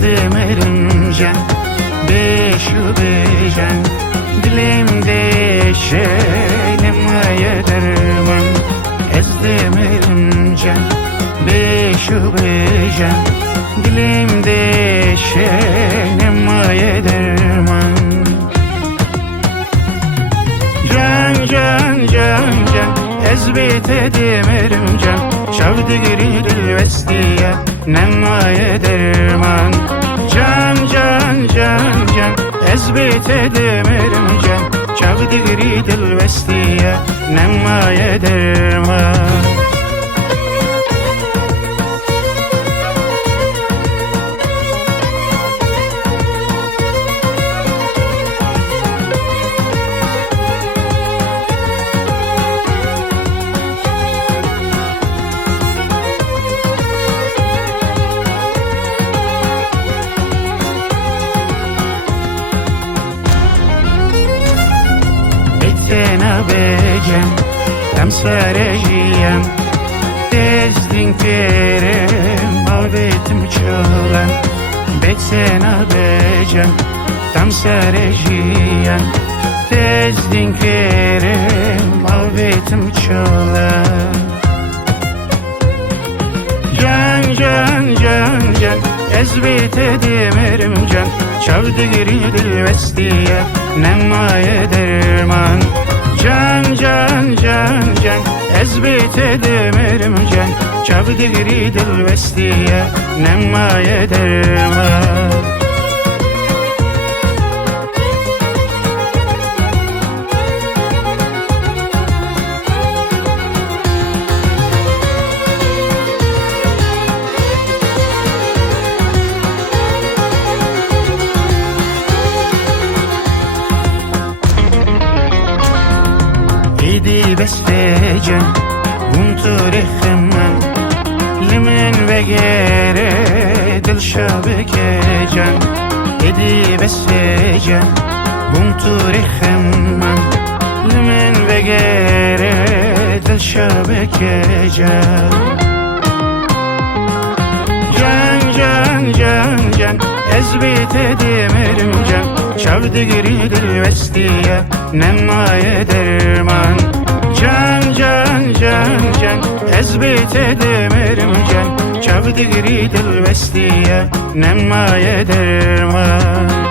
ezdimerim can, beşu becan, dilimde şeyleme derman. Ezdimerim can, beşu becan, dilimde şeyleme derman. Can ezbet edemerim can, şavdı giridil vestiye nemaye derman. Can ezbet edemerim can, şavdı giridil vestiye nemaye derman. Becan, tam sarayım, tezdin kerem, albetim çoğlan. Betsena becan, tam sarayım, tezdin kerem, albetim çoğlan. Can ezbet edemerim can, şavdı giridil vestiye nemaye derman. Can ezbet edemerim can, şavdı giridil vestiye nemaye derman. İdi bestecan, unturihman, limen ve gere dilşabekecan. İdi bestecan, unturihman, limen ve gere dilşabekecan. Can ezbet edemerim can, şavdı giridil vestiye nemaye derman. Can ezbet edemerim can, şavdı giridil vestiye nemaye derman.